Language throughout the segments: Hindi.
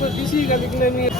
DC का निकले नहीं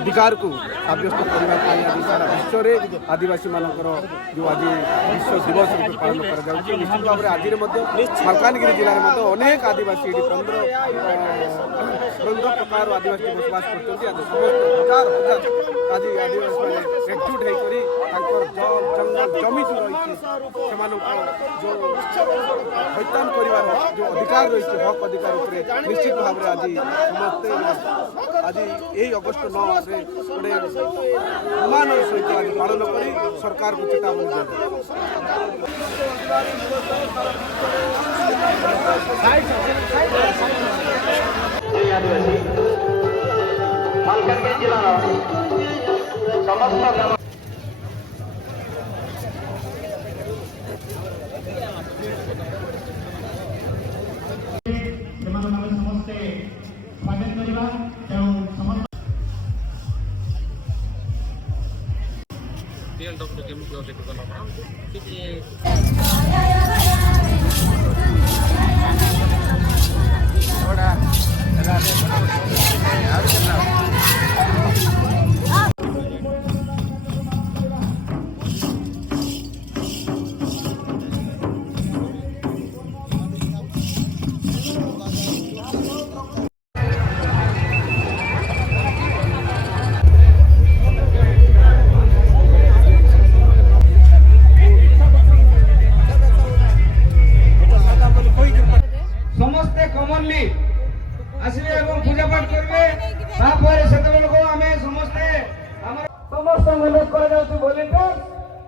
अधिकार को सब्यस्त करने सारा विश्व में आदिवासी मानकर जो आज विश्व दिवस रूप पालन कर निश्चित भाव में आज मलकानगिरी जिले में अनेक आदिवासी 15 प्रकार आदिवासी बसवास कर समस्त हजार हजार आज आदिवासी मैंने एकजुट होकर जंगल जमी जो रही जो हत्यान कर जो अधिकार रही हक अधिकार निश्चित भाव में आज समस्ते आज यही अगस्ट 9 गोटे सम्मान सहित आज पालन कर सरकार को चेतावनी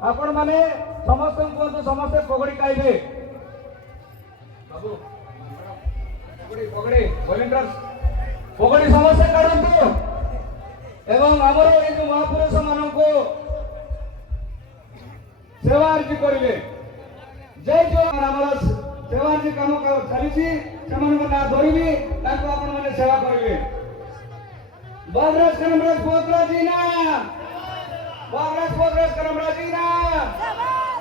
आपण माने समस्त कहतु समस्त पगड़ी खाइबे पगड़ी वॉलंटियर्स पगड़ी समस्त काढंतु एवं हमर ए जो महापुरुष मानन को सेवा अर्जी करिवे जय जो हमर सेवा अर्जी काम चलीछि समान को ना धरिबी ताको आपण माने सेवा करिवे बागराज करमराज पोत्रा जीना बागराज करमराजीना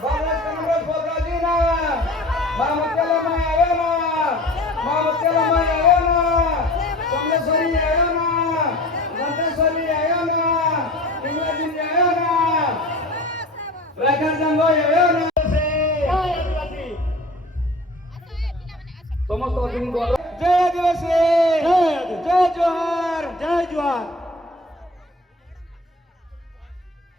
बागराज पोत्राजीना मामतेला माय आवेना मामतेला माय आवेना सोमेश्वरी आवेना मंतेश्वरी आवेना इंग्रजी आवेना राजा जंगो आवेना समस्त दिन को जय आदिवासी जय जोहार जय जोहार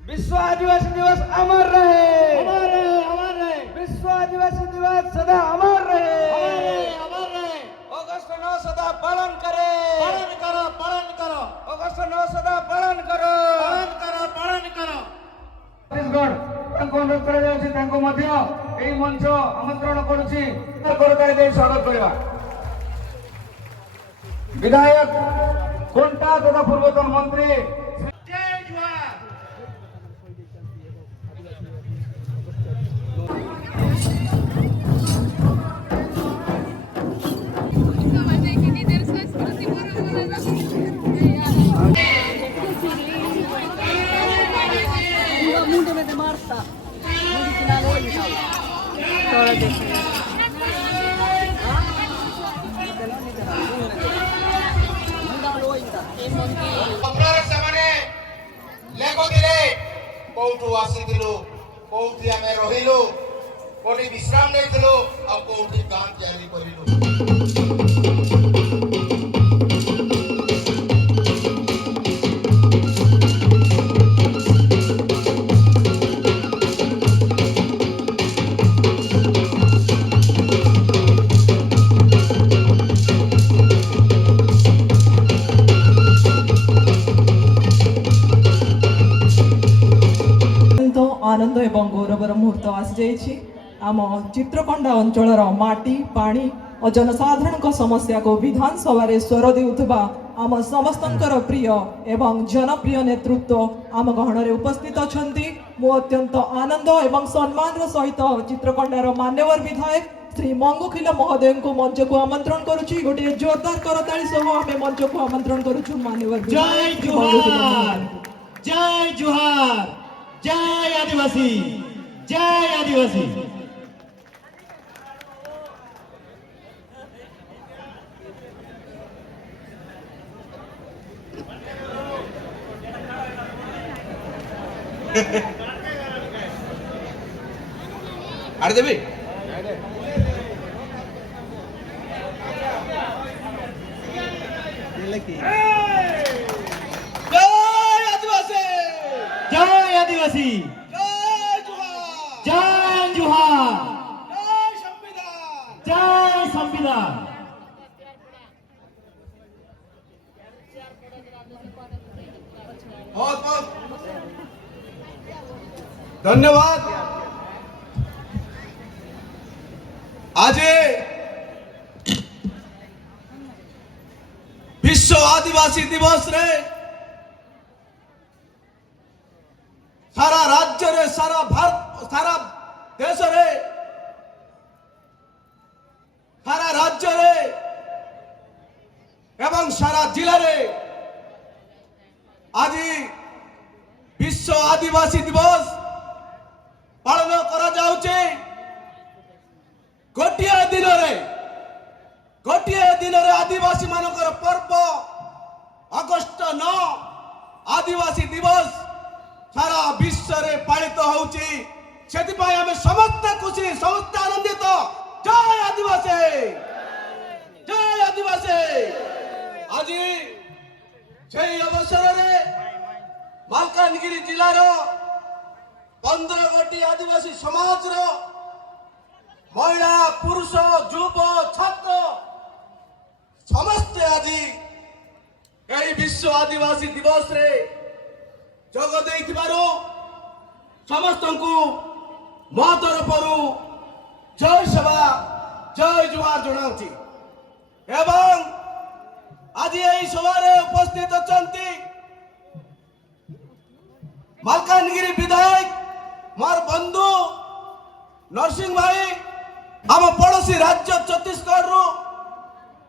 विश्व आदिवासी दिवस अमर रहे अमर रहे अमर रहे विश्व आदिवासी दिवस सदा अमर रहे अमर रहे अमर रहे अनुरोध कर मंच आमंत्रण करुच्ची स्वागत करवा विधायक कोंटा तथा पूर्वतन मंत्री मुंडे में मारता मेडिसिनल ऑयल थोड़ा देखिए कौटू आसीलु कौटी आम रहिलु कौटी विश्राम नहीं आ कौटी गाँ तैयारी करिलु आनंद एवं गौरवर मुहूर्त आसी आम चित्रकोंडा अंचल माटी पानी और जनसाधारण समस्या को विधानसभा स्वर देउथबा आम समस्त प्रिय एवं जनप्रिय नेतृत्व आम गहन उपस्थित अच्छा मु अत्यंत आनंद एवं सम्मान सहित चित्रकोंडार मान्यवर विधायक श्री मंगुखिल महोदय को मंच को आमंत्रण करुच्ची गोटे जोरदार करताली सह आम मंच को आमंत्रण करुचु मान्यवर जय जोहार जय जोहार जय आदिवासी जय आदिवासी। आड़े देवी जय आदिवासी जय जोहार जय संविधान। बहुत बहुत धन्यवाद। आज विश्व आदिवासी दिवस रे सारा राज्य रे सारा भारत सारा देश रे सारा राज्य रे एवं सारा जिला रे आज विश्व आदिवासी दिवस पालन करा जाउचे। गोटिए दिन रे आदिवासी मानकर पर्व अगस्त 9 आदिवासी दिवस सारा विश्व रे पालित होउची। सेति पाई हमें समस्त खुशी समस्त आनंदित। जय आदिवासी जय आदिवासी। आज से अवसर रे मालकानगिरी जिलार 15 गोटी आदिवासी समाज रो महिला पुरुष युव छात्र समस्त आज यही विश्व आदिवासी दिवस रे जोग देइथिबारो समस्त को मो तरफरु जय सभा जय जुहार जनाउछि। एवं आज यही सभा रे उपस्थित अछंती मालकानगिरी विधायक मोर बंधु नरसिंह भाई आम पड़ोसी राज्य छत्तीसगढ़ रु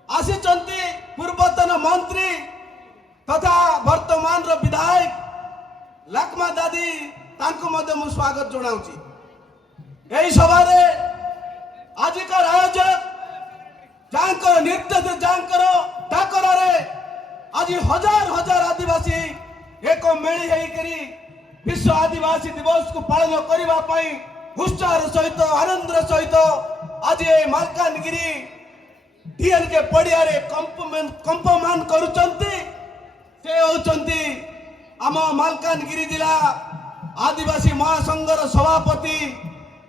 आसी पूर्वतन मंत्री तथा वर्तमान रो विधायक लक्ष्मा दादी तांको मध्य मु स्वागत जनाउछि। एही सभा रे आजिकर आयोजक जांकर निर्देश जांकर डाकर रे आज हजार हजार आदिवासी एक मेली हेई करी विश्व आदिवासी दिवस को पालन करबा पई उत्साह सहित आनंद सहित आज ये मालकानगिरी डीएन के पड़िया रे कंपमान करुचंती से होचंती आम मालकानगिरी जिला आदिवासी महासंघर सभापति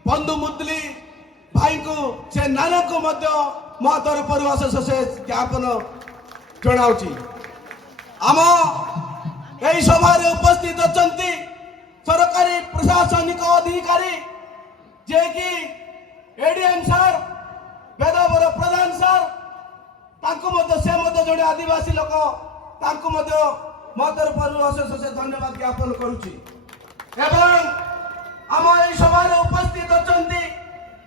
बंधु मुदली भाई को से नाना को मध्य मो तरफ अशेष ज्ञापन जनाउछि। आम यही सभा रे उपस्थित अछंती सरकारी प्रशासनिक अधिकारी जे कि एडीएम सर वेदवर प्रधान सर से जड़े आदिवासी लोक मो तरफ अशेष अशेष धन्यवाद ज्ञापन करुच्ची आम ये सभा उपस्थित अच्छा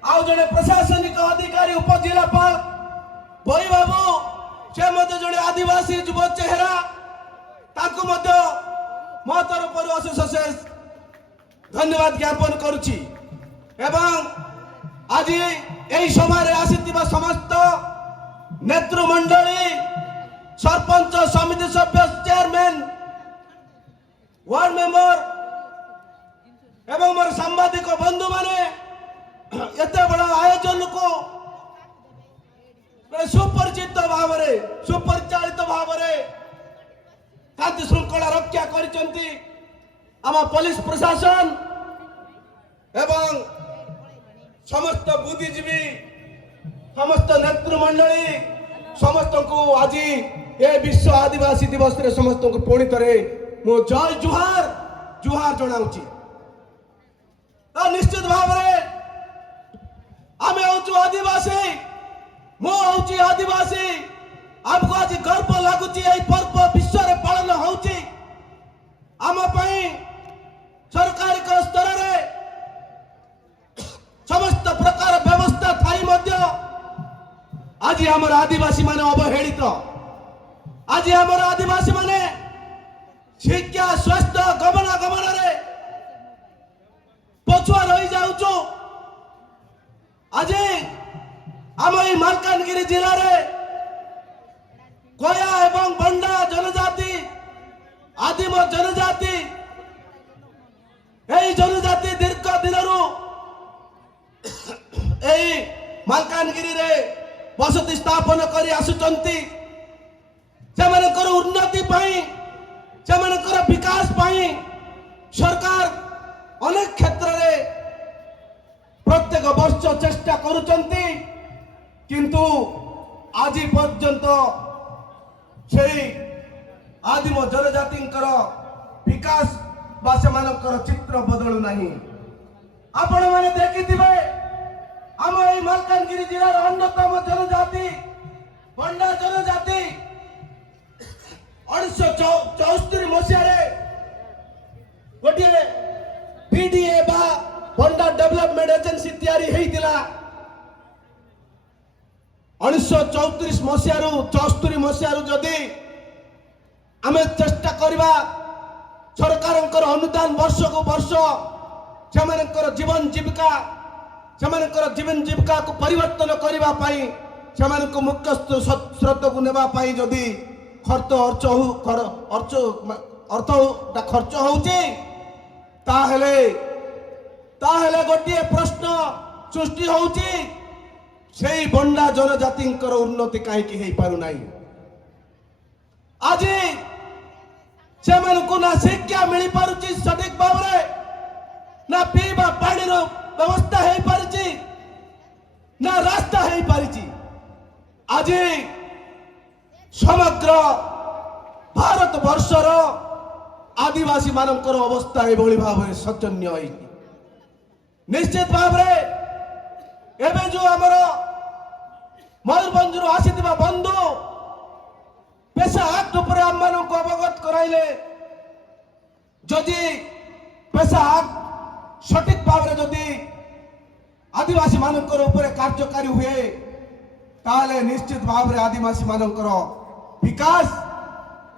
आउ जड़े प्रशासनिक अधिकारी उपजिलापाल भई बाबू से जड़े आदिवासी युव चेहरा मो तरफ अशेष अशेष धन्यवाद ज्ञापन करुच्ची आज यही सभा आसीथिबा समस्त नेतृमंडली सरपंच समिति सभ्य चेयरमैन वार्ड मेंबर एवं मोर सांबादिक बंधु माने एते बड़ा आयोजन को सुपरिचित भाव सुपरिचालित भाव शांति श्रृंखला रक्षा करिसेंती आम पुलिस प्रशासन एवं समस्त बुद्धिजीवी समस्त नेतृमंडली समस्त को आज ये विश्व आदिवासी दिवस रे समस्त को पुणी थे मो जय जुहार जुहार जनाऊँगी निश्चित भाव आम हूँ आदिवासी मो हूँ आदिवासी आमको आज गर्व लगुच पर्व विश्व रे पालन होची आम सरकारी स्तर रे समस्त प्रकार व्यवस्था थाई मध्य आज आमर आदिवासी माने अवहेलित आज आमर आदिवासी माने शिक्षा स्वास्थ्य गमनागमन रे पछुआ रही जाउछु आज आम ई मालकानगिरी जिला रे कोया एवं बंडा जनजाति आदिम जनजाति एई जनजाति दीर्घ दिनरू एई मालकानगिरी रे बसति स्थापन करी आसुचंती सेमानकर उन्नति पाई सेमानकर विकास पाई सरकार अनेक क्षेत्र रे प्रत्येक वर्ष चेष्टा करुचंती किंतु आज पर्यंत से आदिम जनजातिंकर विकास बा सेमानकर चित्र बदलु नहीं आपण माने देखिथिबे आम ये मालकानगिरी जिलार अन्यतम जनजाति बंडा जनजाति 1974 मसीह गोटे पीडीए बा बंडा डेवलपमेंट एजेंसी तैयारी होइतिला 1934 मसीह 74 मसीह जदि आम चेष्टा करवा सरकार अनुदान वर्ष को वर्ष से जीवन जीविका सेमानकर जीवन जीविका को परिवर्तन करबा पाई सेमानको मुख्य स्रोत को नेबा पाई जदि खर्च अर्थ खर्च होउची ताहेले गोटे प्रश्न सृष्टि होउची सेई बंडा जनजातिंकर उन्नति काहेकि हेई पारु नाही आज सेमानको ना शिक्षा मिली पारुची सठिक भाव रे ना पीवा पानी रो व्यवस्था है पारिची ना रास्ता है पारिची आज समग्र भारत वर्षर आदिवासी मानकर अवस्था एभली भाव शोचनीय है निश्चित भाव एवं जो आमर मयूरभंज आसीथिबा बंधु पेशा एक्ट उपर आम मानक अवगत कराइले जदि पेशा एक्ट सठिक भाव जदि आदिवासी मानकर ऊपर कार्यकारी हुए ताले निश्चित भाव रे आदिवासी मानकर विकास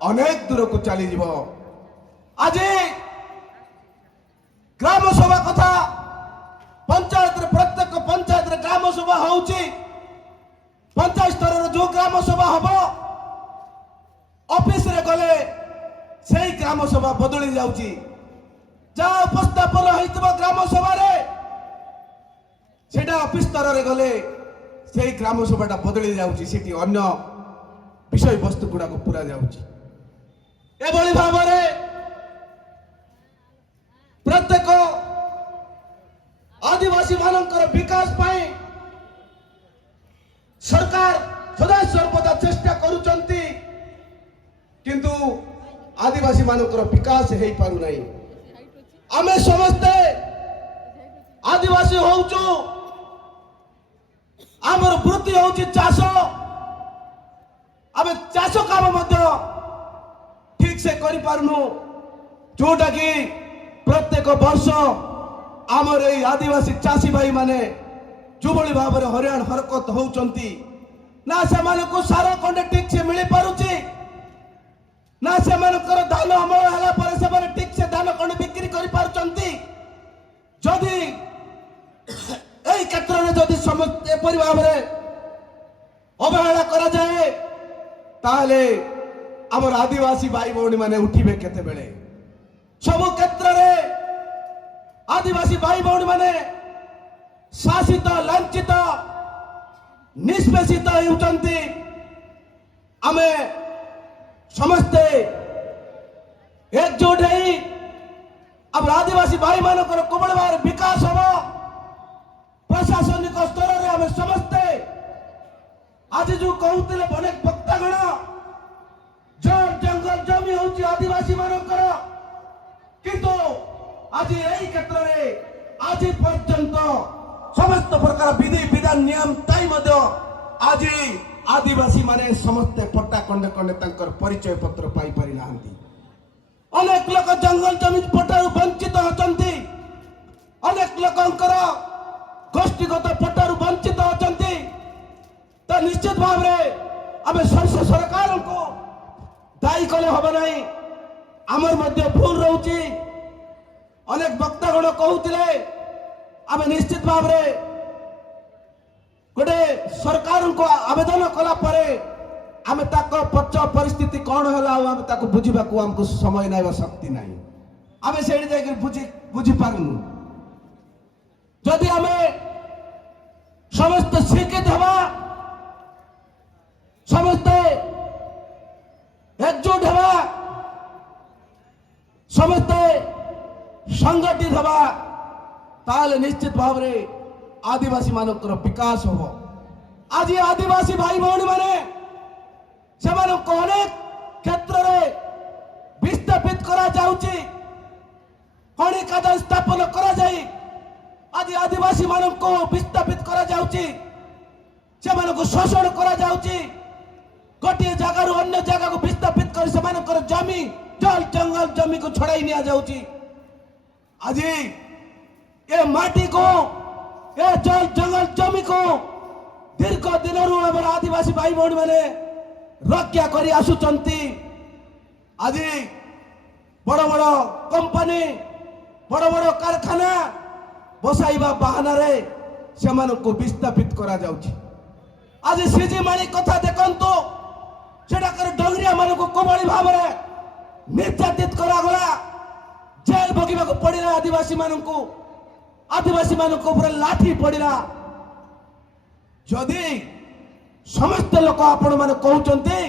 अनेक दूर को चली जीव आज ग्राम सभा कथा पंचायत प्रत्येक पंचायत ग्राम सभा होउची पंचायत स्तर जो ग्राम सभा हम ऑफिस रे गले से ग्राम सभा बदली जाउची जहाँ उपस्थापन होइतबा ग्राम सभा रे सेटा ऑफिस स्तर रे गले से ग्राम सभाटा बदली जाउची सेठी अन्य विषय वस्तु गुड़ा को पूरा जाउची एभली भाव रे प्रत्येक आदिवासी मानकर विकास पाई सरकार सदा सर्वदा चेष्टा करुचंती किंतु आदिवासी मानकर विकास हेई पारु नहीं आमे समस्ते आदिवासी होउचु आमर वृत्ति होउची चाष आमे चाष काम मध्य ठीक से करि पारनु जोटा कि प्रत्येक वर्ष आमर ए आदिवासी चाषी भाई माने जुबली भाव में हरियाण हरकत होउचंती ना से मानको सारा कंडे ठीक से मिली पारुची ना से मानकर धान अमल हला पर से माने ठीक से धान कंडे बिक्री करि पारुचंती जदि एई क्षेत्र में जदि समस्त एपरि भाव में अवहेला करा जाए ताले आमर आदिवासी भाई भौणी माने उठिबे केते बेले सब क्षेत्र में आदिवासी भाई भौणी माने शासित लांछित निष्पेषित होउचंती आमे समस्ते एकजुट है अब आदिवासी भाई मानकर कोमल भाव विकास हम प्रशासनिक स्तर में आमे समस्ते आज जो कहते अनेक वक्तागण जंगल जमी होउची आदिवासी मानकर किंतु आज यही क्षेत्र में आज पर्यंत समस्त प्रकार विधि विधान नियम ताई मध्य आज आदिवासी माने समस्ते पट्टा कंडे कंडे तंकर परिचय पत्र पाई पारि नाहंती अनेक लोक जंगल जमी पट्टारू वंचित होचंती अनेक लोकंकर गोष्ठीगत पट्टारू वंचित होचंती तो निश्चित भाव में आमे सरकार को दायी कले हबो नहीं आमर मध्य भूल रहउची अनेक वक्तागण कहउतिले आमे निश्चित भाव में गोटे सरकार को आवेदन कला परे आमे ताको पच्च परिस्थिति कौन होला आमे ताको बुझिबा को हमको समय नाही शक्ति नाही आमे सेडी जाके बुझी पारुनु जदि आमे समस्त शिक्षित हवा समस्त एकजुट हवा समस्त संगठित हवा ताले निश्चित भाव में आदिवासी मानकर विकास हो आज आदिवासी भाई भौणी माने से अनेक क्षेत्र में विस्थापित करा जाउची खणी खादान स्थापन करा जाई आज आदिवासी मानको विस्थापित करा जाउची से मानको शोषण करा जाउची गोटे जगह अन्य जगह को विस्थापित कर से मानकर जमी जल जंगल जमी को छड़ाई निया जाउची आज ये माटी को ये जल जंगल जमी को दीर्घ दिन आदिवासी भाई भौणी माने रक्षा करी आसुचंती आज बड़ बड़ कंपनी बड़ बड़ कारखाना बसाइबा बहाना रे से मानको विस्थापित करा जाउची आज सीजी माणी कथा देखंतो सेटा कर डंगरिया मानको कोमली भाव में निर्यातित करा गला जेल भोगिबा को पड़िला आदिवासी मानको ऊपर लाठी पड़िला जदि समस्त लोक आपण माने कहउचंती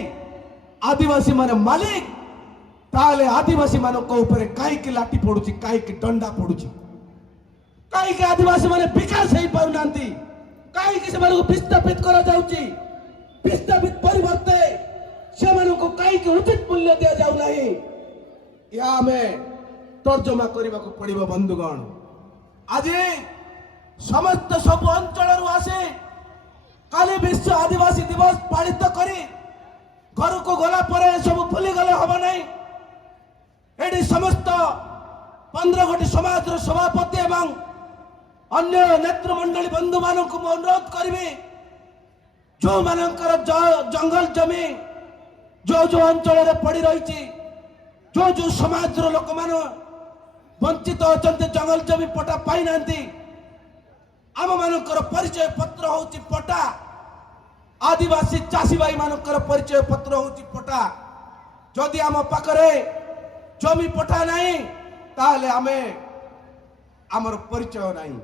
आदिवासी माने मालिक ताले आदिवासी मानको ऊपर काई की लाठी पड़ुची काई की डंडा पड़ुची काई के आदिवासी माने विकास हेई पाउनांती काई के से मानको विस्थापित करा जाउची विस्थापित परिवर्ते से मानको काई के उचित मूल्य दिया जाउ नाही या हमें तर्जमा करने को पड़ो बंधुगण आज समस्त सब अंचल आसे काली विश्व आदिवासी दिवस पालित करी घर को गला परे सब भूली गले हम नहीं एडी समस्त 15 गोटी समाज सभापति एवं अन्य नेतृमंडली बंधु मान को अनुरोध करी जो मानकर जंगल जमी जो अंचल में पड़ी रही जो समाज लोक मान वंचित होचंती जंगल जमी पट्टा पाई नांती आम मानकर परिचय पत्र होची पट्टा आदिवासी चाषी भाई मानकर परिचय पत्र होची पट्टा जदि आम पाखरे जमी पट्टा नहीं ताले आमे आमर परिचय नहीं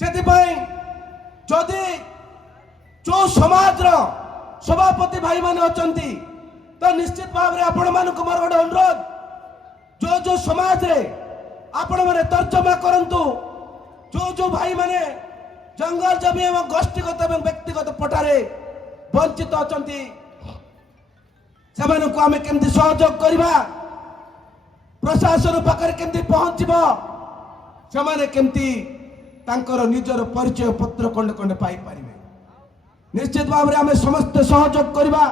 सेथिपाई जदि जो समाज सभापति भाई माने अचंती तो निश्चित भाव में आपण मानक मोर गोटे अनुरोध जो समाज रे आपण माने तर्जमा करंतु जो भाई माने जंगल जमी एवं गोष्ठीगत एवं व्यक्तिगत पटारे वंचित अचंती सेमानकु आमे केमति सहयोग करबा प्रशासन पाखे केमती पहुंचब से केमती तांकर निजर परिचय पत्र खंडे खंडे पाई पारिबे। निश्चित भाव में आम समस्त सहयोग करवा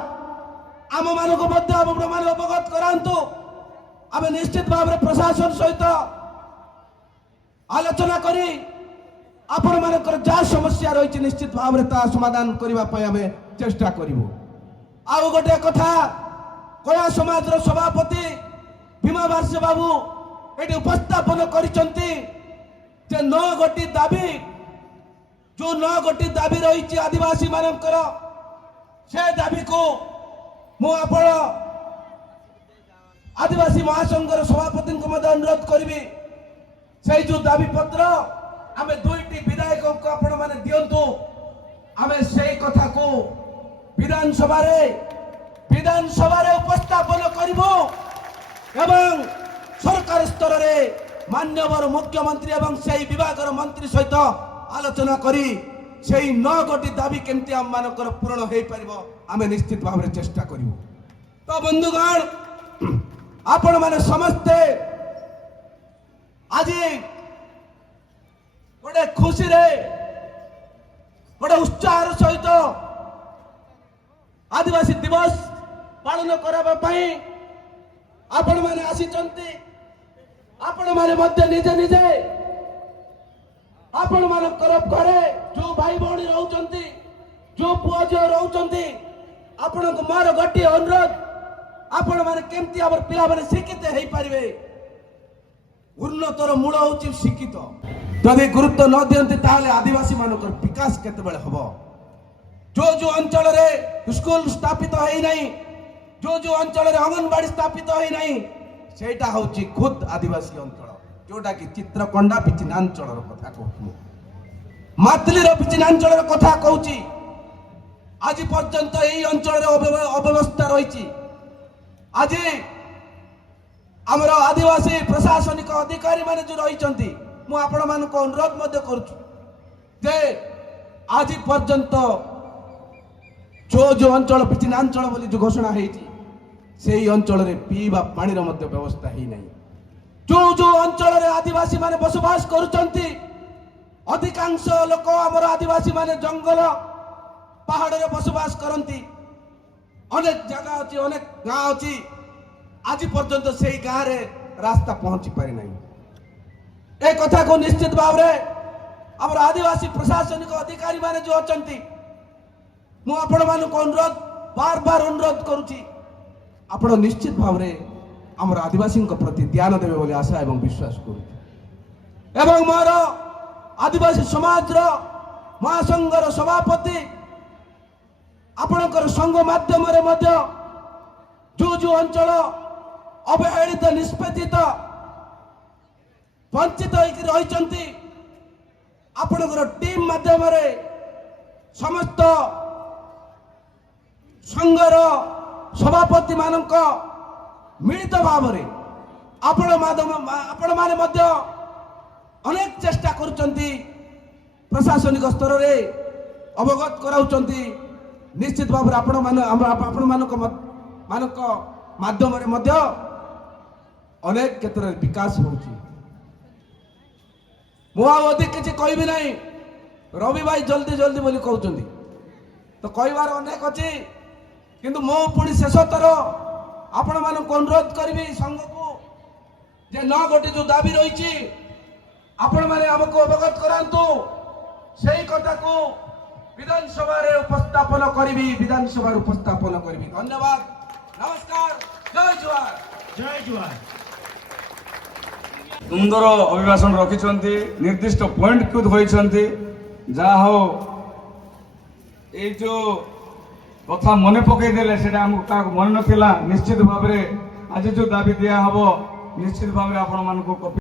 आम मानक अवगत करांतु। आम निश्चित भाव में प्रशासन सहित आलोचना करी आपण मानकर जहाँ समस्या रही निश्चित भाव में ता समाधान करने आम चेष्टा करूँ। आउ गोटे कथा कया समाज सभापति भीमा बारसे बाबू ये उपस्थापन करिसेंती जे 9 गोटी दाबी जो 9 गोटी दाबी रही आदिवासी मानकर से दाबी को मु आपण आदिवासी महासंघर सभापति अनुरोध करी से जो दाबी पत्र आम 2टी विधायक को आपण माने दियंतु। आम से कथा को विधानसभा रे उपस्थापन करिबो एवं सरकार स्तर रे मान्यवर मुख्यमंत्री एवं से विभाग मंत्री सहित आलोचना करी से 9 गोटी दाबी केमती आम मानकर पूर्ण हो पारिबो आम निश्चित भाव में चेष्टा करिबो। तो बंधुगण आपण माने समस्ते आज गोटे खुशी रे गोटे उत्साह सहित आदिवासी दिवस पालन करने आपण माने आसीचंती। आपण माने मध्य निजे निजे आपण मानकर घरे जो भाई भौणी रहउचंती जो पुआ झियो रहउचंती आपण मोर गोटे अनुरोध आपण माने केमती हमर पिला माने शिक्षित हेई पारिबे। उन्नतर मूल होची शिक्षित जदि गुरुत्व न दियंती ताले आदिवासी मानकर विकास केते बेले हबो। जो अंचल रे स्कूल स्थापित हेई नहीं जो अंचल रे अंगनवाड़ी स्थापित हेई नहीं सेटा होची खुद आदिवासी अंचल जोटा कि चित्रकोंडा पिचिनांचल कथा कहू मातली पिचिनांचल कथा कहूची। आज पर्यंत यही अंचल अव्यवस्था रही। आज आमर आदिवासी प्रशासनिक अधिकारी माने जो रही मु आपण मानक अनुरोध मध्य करूछु जे आज पर्यंत जो अंचल पिचिनांचल बोली जो घोषणा हेची से अंचल रे पीवा पानी रो मध्य व्यवस्था ही नहीं। जो अंचल रे आदिवासी माने बसवास करूचंती अधिकांश लोक आमर आदिवासी माने जंगल पहाड़ रे बसवास करंती। अनेक जगह अछि अनेक गाँव अछि आज पर्यंत से गाँव रे रास्ता पहुंची पारि नहीं। ए कथा को निश्चित भाव रे आमर आदिवासी प्रशासनिक अधिकारी माने जो अछंती मु आपण मानक अनुरोध बार बार अनुरोध करूची आपण निश्चित भाव रे आमर आदिवासी प्रति ध्यान देवे बोली आशा एवं विश्वास करूची। एवं मोर आदिवासी समाज रो महासंघर सभापति आपणकर संघ माध्यम रे मध्य जो अंचल अवहेलित निष्पेदित वंचित रही आपणकर टीम माध्यम रे समस्त संघर सभापति मानक मिलित भाव में आपण माने मध्य अनेक चेष्टा करुचंती प्रशासनिक स्तर रे अवगत कराउचंती। निश्चित भाव आपण मानक माध्यम रे मध्य अनेक क्षेत्र में विकास होउची। मु अधिक किसी कहबी नहीं रवि भाई जल्दी जल्दी बोली कहउचंती तो कहबार अनेक अच्छी किंतु मो पुणी शेष थर आपण मानक अनुरोध करी संघ को जे 9 गोटी जो दाबी रही आपण माने हमको अवगत करांतु सही कथा को विधानसभा रे उपस्थापन करी विधानसभा उपस्थापन करी। धन्यवाद नमस्कार जय जुहार जय जुहार। सुंदर अभिभाषण रखिछंती निर्दिष्ट पॉइंट को होइछंती जा हो ए जो कथा मन पकई देले सेटा हमको मन नथिला। निश्चित भाव में आज जो दाबी दिया हबो निश्चित भाव में आपण मानको